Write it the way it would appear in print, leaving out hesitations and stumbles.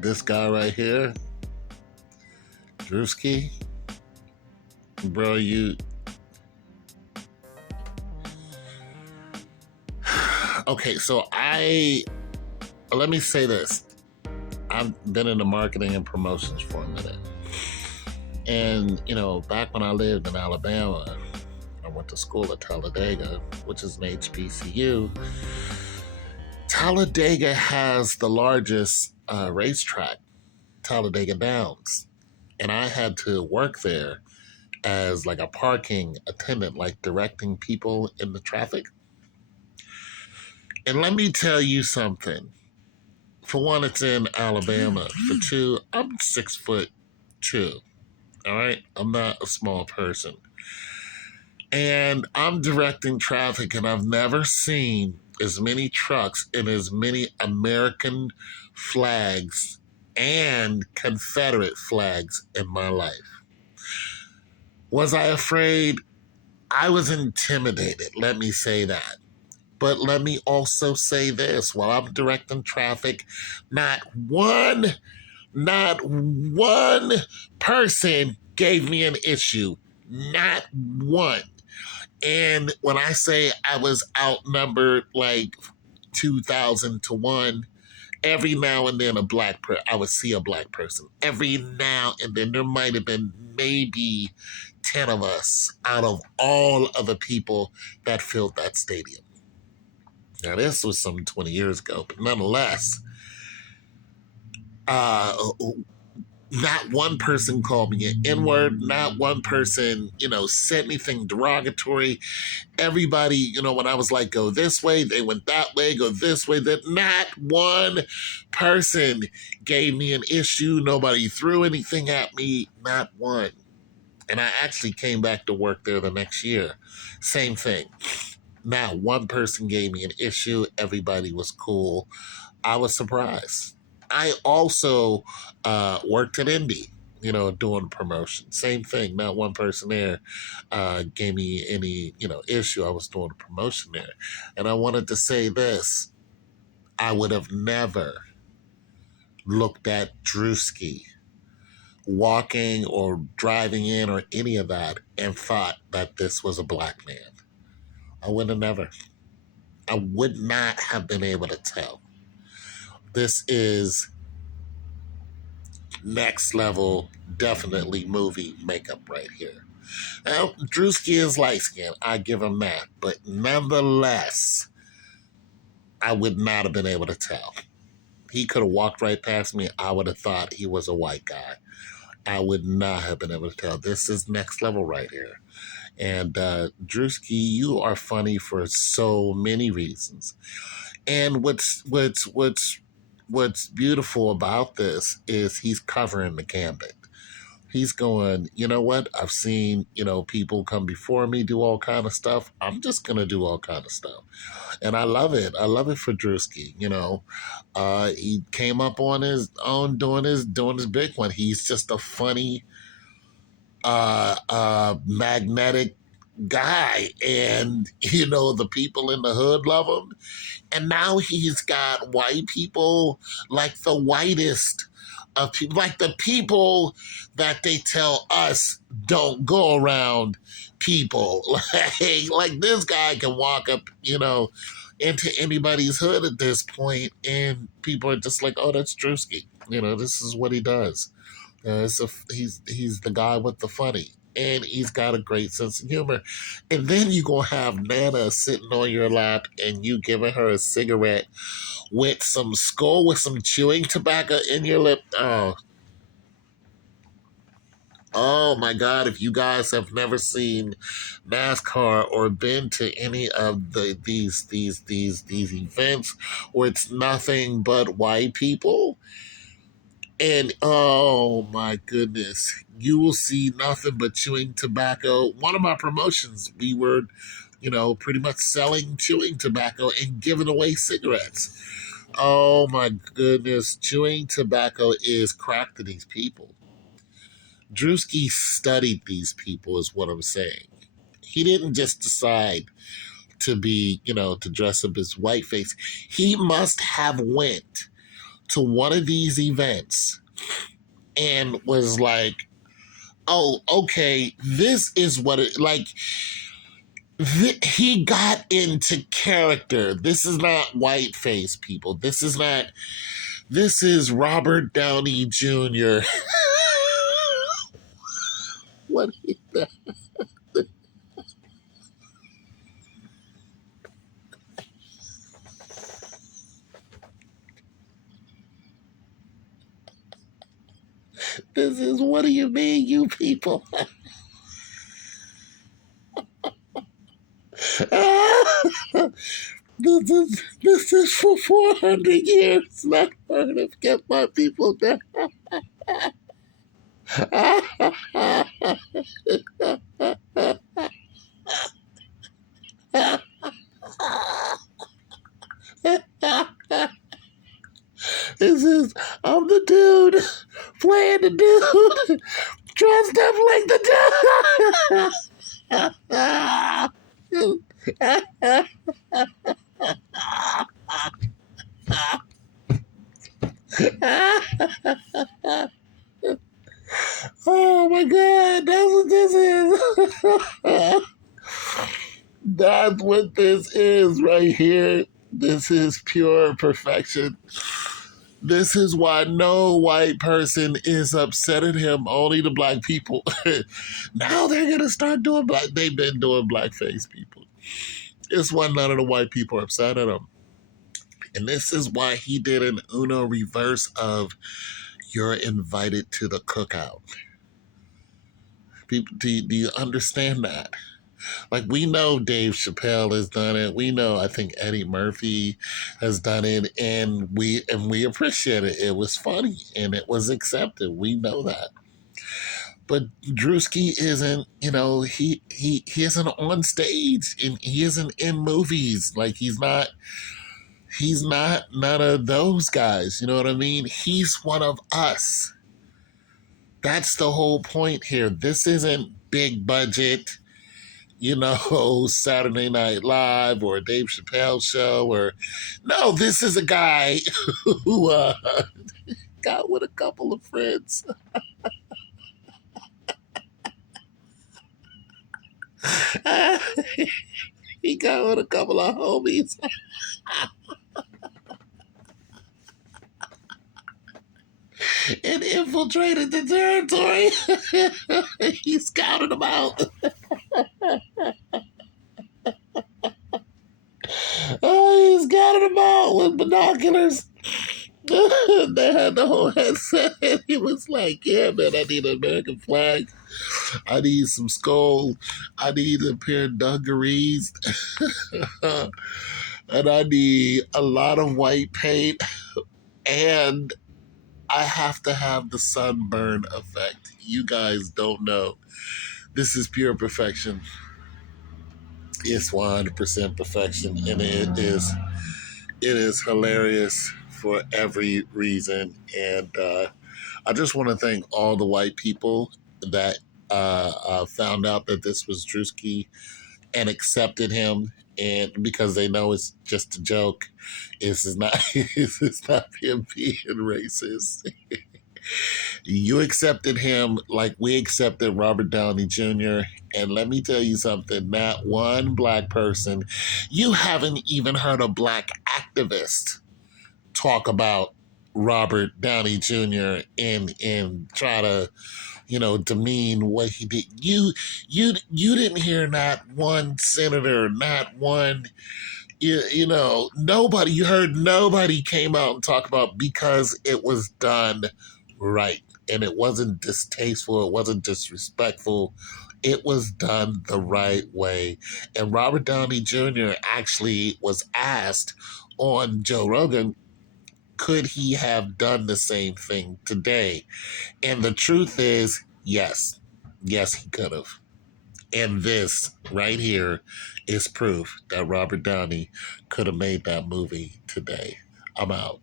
This guy right here, Drewski, bro, you. Okay, so let me say this. I've been in the marketing and promotions for a minute. And, back when I lived in Alabama, I went to school at Talladega, which is an HBCU. Talladega has the largest racetrack, Talladega Downs. And I had to work there as like a parking attendant, like directing people in the traffic. And let me tell you something. For one, it's in Alabama. For two, I'm 6'2". All right, I'm not a small person, and I'm directing traffic, and I've never seen as many trucks and as many American flags and Confederate flags in my life. Was I afraid? I was intimidated. Let me say that. But let me also say this, while I'm directing traffic, not one person gave me an issue. Not one. And when I say I was outnumbered like 2,000 to 1, every now and then I would see a black person. Every now and then there might have been maybe 10 of us out of all of the people that filled that stadium. Now, this was some 20 years ago, but nonetheless, not one person called me an N-word. Not one person, said anything derogatory. Everybody, when I was like, go this way, they went that way, go this way. That not one person gave me an issue. Nobody threw anything at me. Not one. And I actually came back to work there the next year. Same thing. Not one person gave me an issue. Everybody was cool. I was surprised. I also worked at Indy, doing promotion. Same thing. Not one person there gave me any, issue. I was doing a promotion there. And I wanted to say this. I would have never looked at Drewski walking or driving in or any of that and thought that this was a black man. I would have never. I would not have been able to tell. This is next level, definitely movie makeup right here. Now, Drewski is light skinned. I give him that. But nonetheless, I would not have been able to tell. He could have walked right past me. I would have thought he was a white guy. I would not have been able to tell. This is next level right here. And Drewski, you are funny for so many reasons. And what's beautiful about this is he's covering the gambit. He's going, you know what? I've seen, people come before me do all kind of stuff. I'm just going to do all kind of stuff. And I love it. I love it for Drewski. He came up on his own doing his big one. He's just a funny, magnetic guy, and the people in the hood love him. And now he's got white people, like the whitest of people, like the people that they tell us don't go around people. Like this guy can walk up, into anybody's hood at this point, and people are just like, oh, that's Drewski. This is what he does. He's the guy with the funny, and he's got a great sense of humor. And then you gonna have Nana sitting on your lap, and you giving her a cigarette with some chewing tobacco in your lip. Oh my God! If you guys have never seen NASCAR or been to any of these events where it's nothing but white people. And oh my goodness, you will see nothing but chewing tobacco. One of my promotions, we were, pretty much selling chewing tobacco and giving away cigarettes. Oh my goodness, chewing tobacco is crack to these people. Drewski studied these people, is what I'm saying. He didn't just decide to be, to dress up his white face. He must have went to one of these events and was like, oh, okay, this is what it like. He got into character. This is not whiteface, people. This is not. This is Robert Downey Jr. What is that? This is, what do you mean, you people? This is for 400 years. Not heard of, get my people down. This is, I'm the dude playing the dude dressed up like the dude. Oh my God, that's what this is. That's what this is right here. This is pure perfection. This is why no white person is upset at him, only the black people. Now they're going to start doing black. They've been doing blackface, people. It's why none of the white people are upset at him. And this is why he did an Uno reverse of "You're invited to the cookout." People, do you understand that? Like, we know Dave Chappelle has done it. We know, I think Eddie Murphy has done it, and we appreciate it. It was funny and it was accepted. We know that. But Drewski isn't, he isn't on stage and he isn't in movies. Like, he's not none of those guys. You know what I mean? He's one of us. That's the whole point here. This isn't big budget, Saturday Night Live or Dave Chappelle show, or no, this is a guy who got with a couple of friends. He got with a couple of homies. And infiltrated the territory. He scouted them out. Oh, he scouted them out with binoculars. They had the whole headset. He was like, yeah, man, I need an American flag. I need some skull. I need a pair of dungarees. And I need a lot of white paint. And I have to have the sunburn effect. You guys don't know. This is pure perfection. It's 100% perfection. And it is hilarious for every reason. And I just want to thank all the white people that found out that this was Drewski and accepted him, and because they know it's just a joke. This is not him being racist. You accepted him like we accepted Robert Downey Jr. And let me tell you something, not one black person, you haven't even heard a black activist talk about Robert Downey Jr. and try to, demean what he did. You didn't hear not one senator, not one, nobody. You heard nobody came out and talk about, because it was done right, and it wasn't distasteful. It wasn't disrespectful. It was done the right way. And Robert Downey Jr. actually was asked on Joe Rogan, could he have done the same thing today? And the truth is, yes. Yes, he could have. And this right here is proof that Robert Downey could have made that movie today. I'm out.